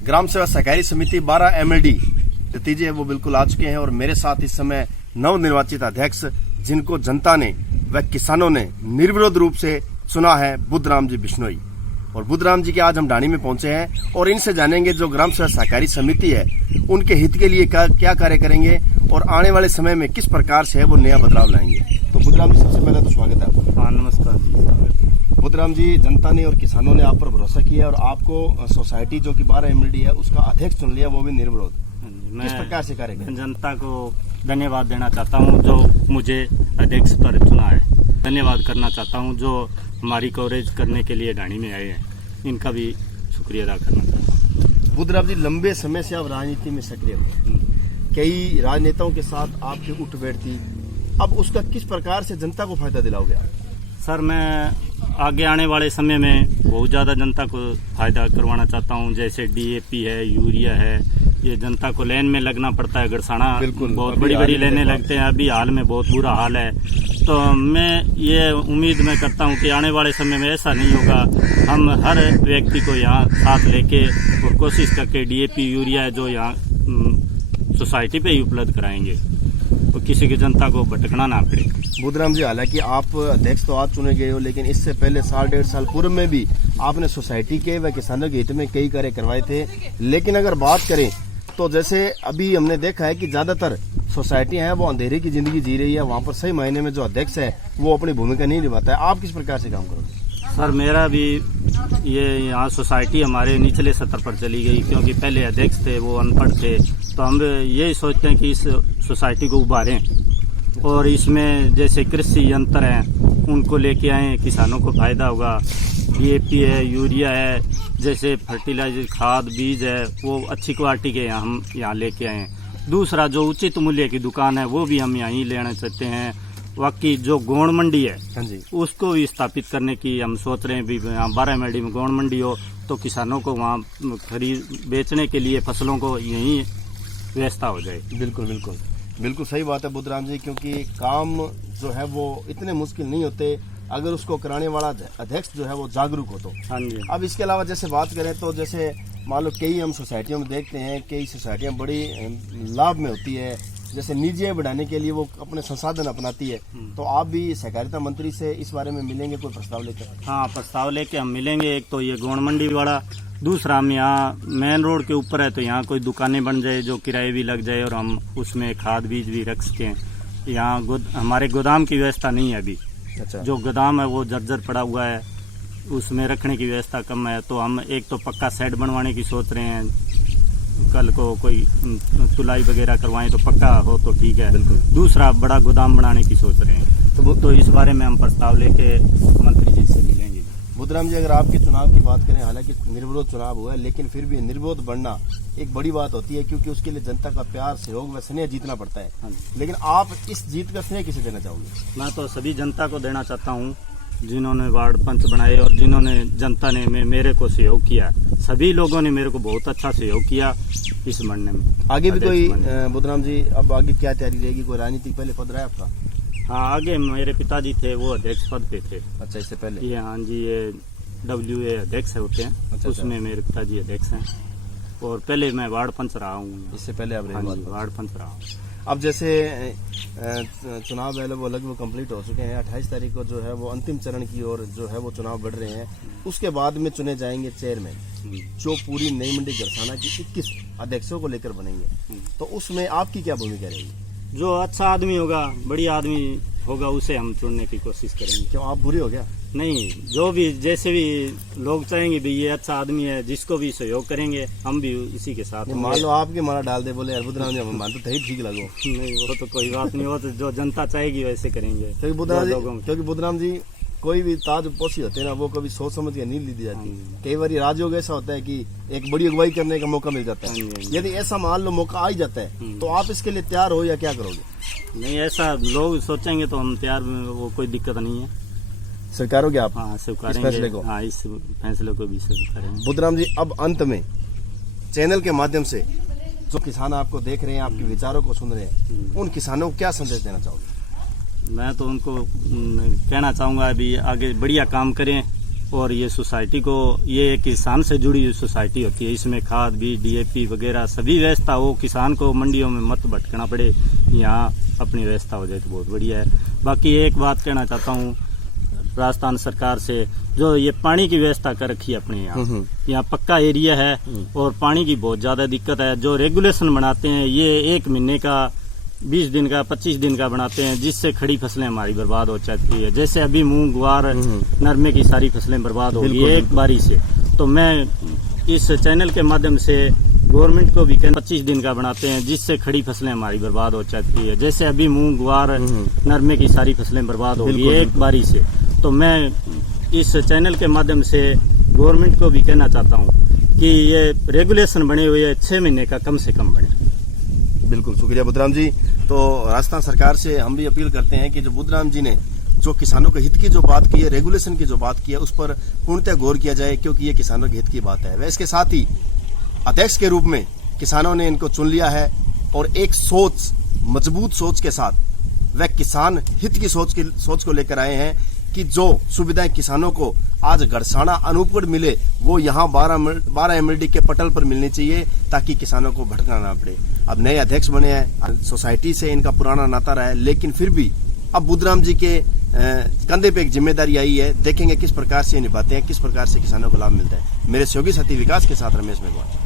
ग्राम सेवा सहकारी समिति 12 MLD नतीजे वो बिल्कुल आ चुके हैं और मेरे साथ इस समय नवनिर्वाचित अध्यक्ष जिनको जनता ने व किसानों ने निर्विरोध रूप से चुना है, बुद्धराम जी बिश्नोई। और बुद्धराम जी के आज हम ढाणी में पहुंचे हैं और इनसे जानेंगे जो ग्राम सेवा सहकारी समिति है उनके हित के लिए क्या कार्य करेंगे और आने वाले समय में किस प्रकार से है वो नया बदलाव लाएंगे। तो बुद्धराम जी सबसे पहले तो स्वागत है आपका। हाँ, नमस्कार। बुद्धराम जी, जनता ने और किसानों ने आप पर भरोसा किया और आपको सोसाइटी जो कि 12 MLD है उसका अध्यक्ष चुन लिया, वो भी निर्विरोध। किस प्रकार से कार्य करेंगे? जनता को धन्यवाद देना चाहता हूँ जो मुझे अध्यक्ष पर चुना है। धन्यवाद करना चाहता हूँ जो हमारी कवरेज करने के लिए ढाणी में आए हैं, इनका भी शुक्रिया अदा करना चाहता हूँ। बुद्धराम जी, लंबे समय से आप राजनीति में सक्रिय थे, कई राजनेताओं के साथ आपकी उठ बैठ थी, अब उसका किस प्रकार से जनता को फायदा दिलाओगे आप? सर, मैं आगे आने वाले समय में बहुत ज़्यादा जनता को फायदा करवाना चाहता हूँ। जैसे DAP है, यूरिया है, ये जनता को लाइन में लगना पड़ता है। गड़साना बहुत बड़ी बड़ी लाइनें लगते हैं, अभी हाल में बहुत बुरा हाल है। तो मैं ये उम्मीद मैं करता हूँ कि आने वाले समय में ऐसा नहीं होगा। हम हर व्यक्ति को यहाँ साथ लेके और कोशिश करके DAP यूरिया जो यहाँ सोसाइटी पे ही उपलब्ध कराएंगे और किसी की जनता को भटकना ना पड़े। बुद्धराम जी, हालांकि आप अध्यक्ष तो आज चुने गए हो, लेकिन इससे पहले 1.5 साल पूर्व में भी आपने सोसाइटी के व किसानों के हित में कई कार्य करवाए थे। लेकिन अगर बात करें तो जैसे अभी हमने देखा है कि ज्यादातर सोसाइटियां हैं वो अंधेरे की जिंदगी जी रही है, वहाँ पर सही मायने में जो अध्यक्ष है वो अपनी भूमिका नहीं निभाता है। आप किस प्रकार से काम करोगे? सर, मेरा भी ये यहाँ सोसाइटी हमारे निचले स्तर पर चली गई, क्योंकि पहले अध्यक्ष थे वो अनपढ़ थे। तो हम यही सोचते हैं कि इस सोसाइटी को उभारें और इसमें जैसे कृषि यंत्र हैं उनको लेके आएँ, किसानों को फायदा होगा। DAP है, यूरिया है, जैसे फर्टिलाइजर खाद बीज है वो अच्छी क्वालिटी के हम यहाँ लेके आए। दूसरा, जो उचित मूल्य की दुकान है वो भी हम यहीं लेना चाहते हैं। बाकी जो गोंड मंडी है उसको भी स्थापित करने की हम सोच रहे हैं। भी यहाँ 12 MLD में गोंड मंडी हो तो किसानों को वहाँ खरीद बेचने के लिए फसलों को यहीं व्यवस्था हो जाए। बिल्कुल बिल्कुल बिल्कुल सही बात है बुद्धराम जी, क्योंकि काम जो है वो इतने मुश्किल नहीं होते अगर उसको कराने वाला अध्यक्ष जो है वो जागरूक हो तो। हाँ जी। अब इसके अलावा जैसे बात करें तो जैसे मान लो कई हम सोसाइटियों में देखते हैं, कई सोसाइटियां बड़ी लाभ में होती है, जैसे निजी बढ़ाने के लिए वो अपने संसाधन अपनाती है। तो आप भी सहकारिता मंत्री से इस बारे में मिलेंगे कोई प्रस्ताव लेकर? हाँ, प्रस्ताव लेके हम मिलेंगे। एक तो ये गोंड मंडी वाला, दूसरा हम यहाँ मेन रोड के ऊपर है तो यहाँ कोई दुकानें बन जाए जो किराए भी लग जाए और हम उसमें खाद बीज भी रख सकें। यहाँ हमारे गोदाम की व्यवस्था नहीं है अभी। अच्छा। जो गोदाम है वो जर्जर पड़ा हुआ है, उसमें रखने की व्यवस्था कम है। तो हम एक तो पक्का शेड बनवाने की सोच रहे हैं, कल को कोई तुलाई वगैरह करवाएं तो पक्का हो तो ठीक है। दूसरा, बड़ा गोदाम बनाने की सोच रहे हैं। तो इस बारे में हम प्रस्ताव लेके मंत्री जी से मिलेंगे। बुद्धराम जी, अगर आपके चुनाव की बात करें, हालांकि निर्विरोध चुनाव हुआ है लेकिन फिर भी निर्विरोध बनना एक बड़ी बात होती है, क्योंकि उसके लिए जनता का प्यार, सहयोग व स्नेह जीतना पड़ता है। लेकिन आप इस जीत का स्नेह किसे देना चाहोगे? मैं तो सभी जनता को देना चाहता हूँ जिन्होंने वार्ड पंच बनाए और जिन्होंने जनता ने मेरे को सहयोग किया। सभी लोगों ने मेरे को बहुत अच्छा सहयोग किया इस बनने में। आगे भी कोई बुद्धराम जी, अब आगे क्या तैयारी रहेगी? कोई राजनीतिक पहले पद रहा है आपका? हाँ, आगे मेरे पिताजी थे वो अध्यक्ष पद पे थे। अच्छा, इससे पहले? ये हाँ जी, ये WA अध्यक्ष होते हैं। अच्छा, उसमें मेरे पिताजी अध्यक्ष हैं और पहले मैं वार्ड पंच रहा हूँ। इससे पहले आप वार्ड पंच रहा हूँ। अब जैसे चुनाव है वो लगभग कंप्लीट हो चुके हैं, 28 तारीख को जो है वो अंतिम चरण की ओर जो है वो चुनाव बढ़ रहे हैं। उसके बाद में चुने जाएंगे चेयरमैन जो पूरी नई मंडी गड़साना की 21 अध्यक्षों को लेकर बनेंगे। तो उसमें आपकी क्या भूमिका रहेगी? जो अच्छा आदमी होगा, बढ़िया आदमी होगा, उसे हम चुनने की कोशिश करेंगे। क्यों, आप बुरे हो गया? नहीं, जो भी जैसे भी लोग चाहेंगे भी ये अच्छा आदमी है, जिसको भी सहयोग करेंगे हम भी इसी के साथ। मान लो आपके मारा डाल दे, बोले बुद्धराम जी मान तो ठीक लगो। नहीं, वो तो कोई बात नहीं, वो तो जो जनता चाहेगी वैसे करेंगे। क्योंकि बुद्धराम जी कोई भी ताज पोसी होते हैं ना, वो कभी सोच समझ के नहीं ली दी जाती। कई बार राजयोग ऐसा होता है कि एक बड़ी अगुवाई करने का मौका मिल जाता है। यदि ऐसा मान लो मौका आ ही जाता है तो आप इसके लिए तैयार हो या क्या करोगे? नहीं, ऐसा लोग सोचेंगे तो हम तैयार, वो कोई दिक्कत नहीं है। स्वीकारोगे आप? हाँ, स्वीकारेंगे इस फैसले को। हाँ, इस फैसले को भी स्वीकारेंगे। बुद्धराम जी, अब अंत में चैनल के माध्यम से जो किसान आपको देख रहे हैं, आपके विचारों को सुन रहे हैं, उन किसानों को क्या संदेश देना चाहोगे? मैं तो उनको कहना चाहूँगा अभी आगे बढ़िया काम करें और ये सोसाइटी को, ये किसान से जुड़ी हुई सोसाइटी होती है, इसमें खाद बीज डीएपी वगैरह सभी व्यवस्था हो, किसान को मंडियों में मत भटकना पड़े, यहाँ अपनी व्यवस्था हो जाए तो बहुत बढ़िया है। बाकी एक बात कहना चाहता हूँ राजस्थान सरकार से, जो ये पानी की व्यवस्था कर रखी है अपने यहाँ पक्का एरिया है और पानी की बहुत ज्यादा दिक्कत है। जो रेगुलेशन बनाते हैं ये 1 महीने का, 20 दिन का, 25 दिन का बनाते हैं, जिससे खड़ी फसलें हमारी बर्बाद हो जाती है। जैसे अभी मूंग ग्वार नरमे की सारी फसलें बर्बाद हो गई एक बारी से। तो मैं इस चैनल के माध्यम से गवर्नमेंट को भी 25 दिन का बनाते हैं, जिससे खड़ी फसलें हमारी बर्बाद हो जाती है। जैसे अभी मूंग ग्वार नरमे की सारी फसलें बर्बाद हो गई एक बारी से। तो मैं इस चैनल के माध्यम से गवर्नमेंट को भी कहना चाहता हूँ कि ये रेगुलेशन बने हुए 6 महीने का कम से कम बने। बिल्कुल शुक्रिया बुद्धराम जी। तो राजस्थान सरकार से हम भी अपील करते हैं कि जो बुद्धराम जी ने जो किसानों के हित की जो बात की है, रेगुलेशन की जो बात की है, उस पर पूर्णतः गौर किया जाए, क्योंकि ये किसानों के हित की बात है। वह इसके साथ ही अध्यक्ष के रूप में किसानों ने इनको चुन लिया है और एक सोच, मजबूत सोच के साथ वह किसान हित की सोच को लेकर आए हैं कि जो सुविधाएं किसानों को आज गड़साना अनूपगढ़ मिले, वो यहाँ 12 एमएलडी के पटल पर मिलनी चाहिए, ताकि किसानों को भटकना ना पड़े। अब नए अध्यक्ष बने हैं, सोसाइटी से इनका पुराना नाता रहा है, लेकिन फिर भी अब बुद्धराम जी के कंधे पे एक जिम्मेदारी आई है। देखेंगे किस प्रकार से निभाते हैं, किस प्रकार से किसानों को लाभ मिलता है। मेरे सहयोगी साथी विकास के साथ रमेश मेघवाल।